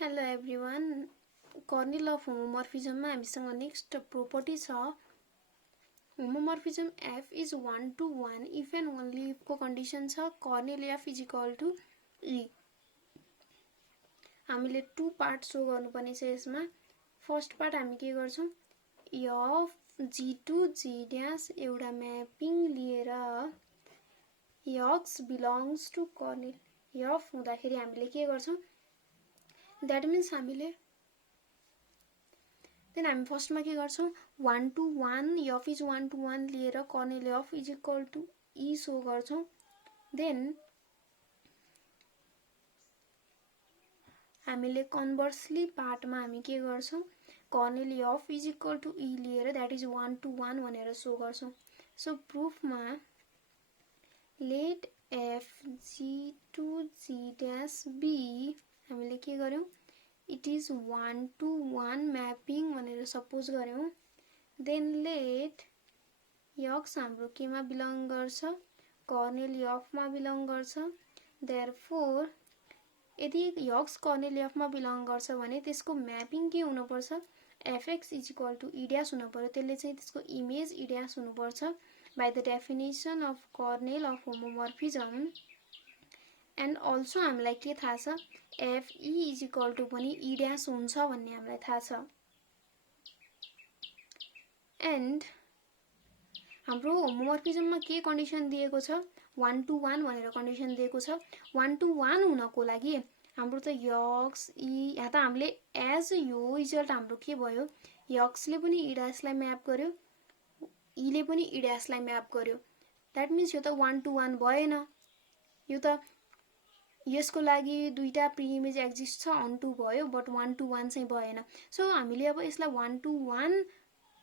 Hello everyone. Kernel of homomorphism मा हामीसँग next property छ. Homomorphism f is 1 to 1 if and only if को condition छ kernel f is equal to e. हामीले to part so गर्नुपर्ने छ यसमा. फर्स्ट पार्ट हामी के गर्छौं, f g to g dash एउटा म्यापिङ लिएर x belongs to kernel f हुँदाखेरि हामीले के गर्छौं, that means हामीले then हामी फर्स्टमा के गर्छौं 1 to 1 f is 1 to 1 लिएर kernel f is equal to e so गर्छौं. then हामीले कन्भर्सली पार्टमा हामी के गर्छौं, kernel f is equal to e लिएर that is 1 to 1 भनेर सो गर्छौं. सो प्रुफमा let f g to g dash b हामीले के गर्यौं, it is 1 to 1 म्यापिङ भनेर सपोज गर्यौं. देन लेट x हाम्रो केमा बिलोङ गर्छ, कर्नेल f मा बिलोङ गर्छ. देयरफोर यदि x कर्नेल f मा बिलोङ गर्छ भने त्यसको म्यापिङ के हुनु पर्छ, fx is equal to e dash हुनु पर्यो. त्यसले चाहिँ त्यसको इमेज e dash हुनु पर्छ by the definition of kernel of homomorphism. and also हामीलाई के थाहा छ, fe is equal to पनि e dash हुन्छ भन्ने हामीलाई थाहा छ. and हाम्रो होमोमोर्फिजममा के कन्डिसन दिएको छ, 1 to 1 भनेर कन्डिसन दिएको छ. 1 to 1 हुनको लागि हाम्रो त x e यहाँ त हामीले एज यो रिजल्ट हाम्रो के भयो, x ले पनि e dash लाई म्याप गर्यो, e ले पनि e dash लाई म्याप गर्यो. दैट मीन्स यो त 1 to 1 भएन. यो त यसको लागि दुईटा प्री इमेज एक्जिस्ट छ, अन टू भयो, बट 1 to 1 चाहिँ भएन. सो हामीले अब यसलाई 1 to 1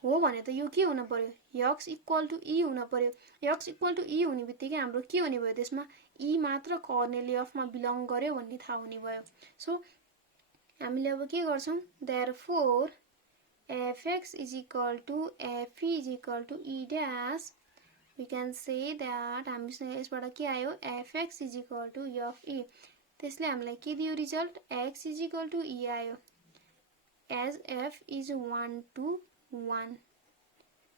हो भने त यो के हुन पर्यो, x इक्वल टु e हुन पर्यो. x इक्वल टु e हुने बित्तिकै हाम्रो के हुने भयो, त्यसमा e मात्र कर्नेल f मा बिलोङ गर्यो भन्ने थाहा हुने भयो. सो हामीले अब के गर्छौं, therefore fx is equal to fe is equal to e dash. we can say that हामीसँग यसबाट के आयो, fx is equal to fe. त्यसले हामीलाई के दियो result, x is equal to e आयो as f is 1 to 1.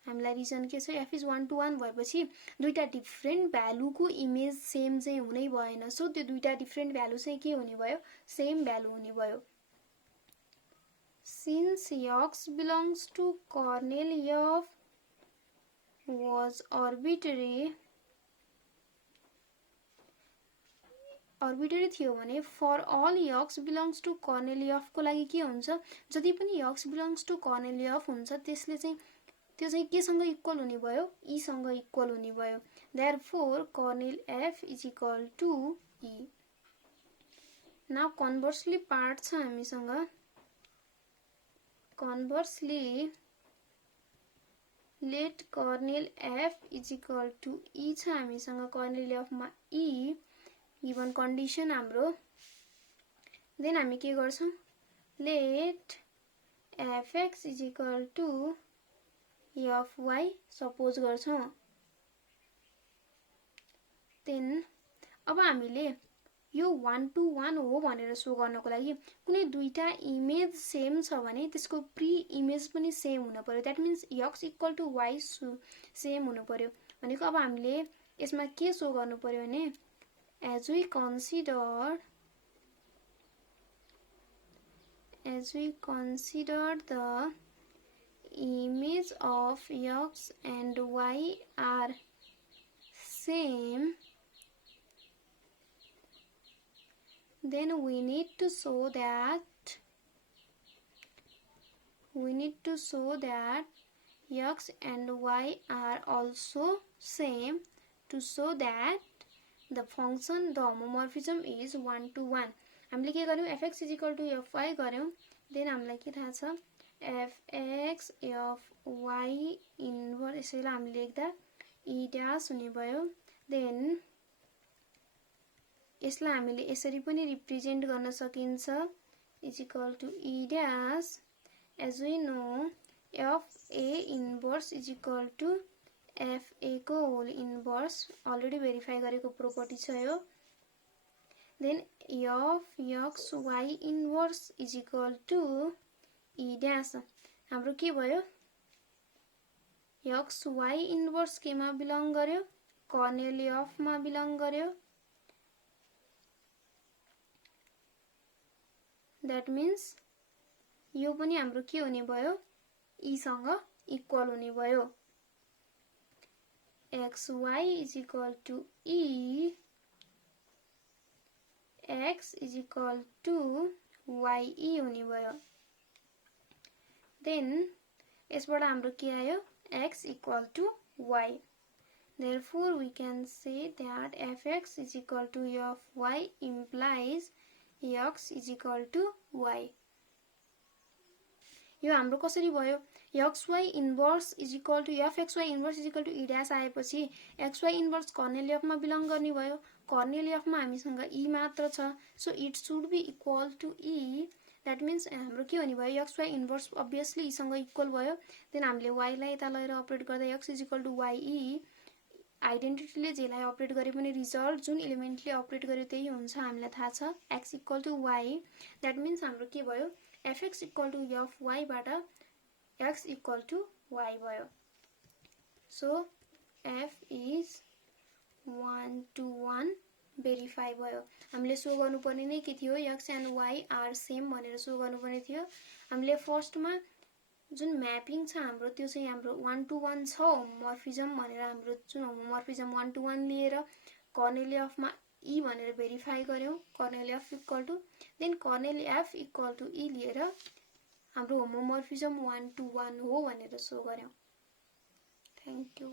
हामीलाई रिजन के छ, f is 1 to 1 भएपछि दुईटा डिफरेन्ट भ्यालुको इमेज सेम चाहिँ हुनै भएन. सो त्यो दुईटा डिफरेन्ट भ्यालु चाहिँ के हुने भयो, सेम भ्यालु हुने भयो. since x belongs to kernel f was arbitrary थियो भने for all x belongs to kernel f को लागि के हुन्छ, जति पनि x belongs to kernel f हुन्छ त्यसले चाहिँ त्यो चाहिँ केसँग इक्वल हुने भयो, e सँग इक्वल हुने भयो. Therefore kernel f is equal to e. Now conversely part छ हामीसँग. कन्भर्सली let kernel f is equal to e छ हामीसँग, कर्नेल f मा e गिवन कन्डिसन हाम्रो. देन हामी के गर्छौं, let fx is equal to fy suppose गर्छौं. देन अब हामीले यो 1 to 1 हो भनेर सो गर्नको लागि कुनै दुईटा इमेज सेम छ भने त्यसको प्री इमेज पनि सेम हुन पर्यो. That means x equal to y same हुनु पर्यो. भनेको अब हामीले यसमा के सो गर्नु पर्यो भने, as we consider the image of x and y are same, then we need to show that x and y are also same to show that the function, the homomorphism is 1 to 1. हामीले के गर्यौं, fx is equal to fy गर्यौं. Then हामीलाई के थाहा छ, fx fy inverse, यसैलाई हामीले लेख्दा e dash हुने भयो. देन यसलाई हामीले यसरी पनि रिप्रेजेन्ट गर्न सकिन्छ, is equal to e dash. as we know fa inverse is equal to fa को होल इन्भर्स, अलरेडी भेरिफाई गरेको प्रोपर्टी छ यो. Then F X Y inverse is equal to E dash हाम्रो के भयो एक्स वाई इन्भर्स केमा belong गर्यो kernel F मा बिलङ गर्यो दैट मीन्स यो पनि हाम्रो के हुने भयो ई सँग इक्वल हुने भयो xy is equal to e x is equal to ye हुने भयो देन यसबाट हाम्रो के आयो x equal to y therefore we can say that fx is equal to fy implies x is equal to y यो हाम्रो कसरी भयो xy inverse is equal to fxy inverse is equal to e dash आएपछि xy inverse kernel f मा belong गर्ने भयो kernel f मा हामीसँग e मात्र छ so it should be equal to e that means हाम्रो के हुने भयो xy इन्भर्स obviously e सँग इक्वल भयो देन हामीले y लाई यता लगेर अपरेट गर्दा x is equal to ye आइडेन्टिटीले जेलाई अपरेट गरे पनि रिजल्ट जुन एलिमेन्टले अपरेट गर्यो त्यही हुन्छ हामीलाई थाहा छ x equal to y that means हाम्रो के भयो fx इक्वल टु fy बाट x equal to y भयो so f is 1 to 1 verify भयो हामीले सो गर्नुपर्ने नै के थियो x and y are same भनेर सो गर्नुपर्ने थियो हामीले फर्स्टमा जुन म्यापिङ छ हाम्रो त्यो चाहिँ हाम्रो 1 to 1 छ होमोमर्फिजम भनेर हाम्रो जुन होमोमर्फिजम 1 to 1 लिएर कर्नेल f मा e भनेर भेरिफाई गर्यौं कर्नेल f इक्वल टु देन kernel f equal to e लिएर हाम्रो होमोमर्फिजम 1 to 1 हो भनेर सो गर्यौं थ्यांक यू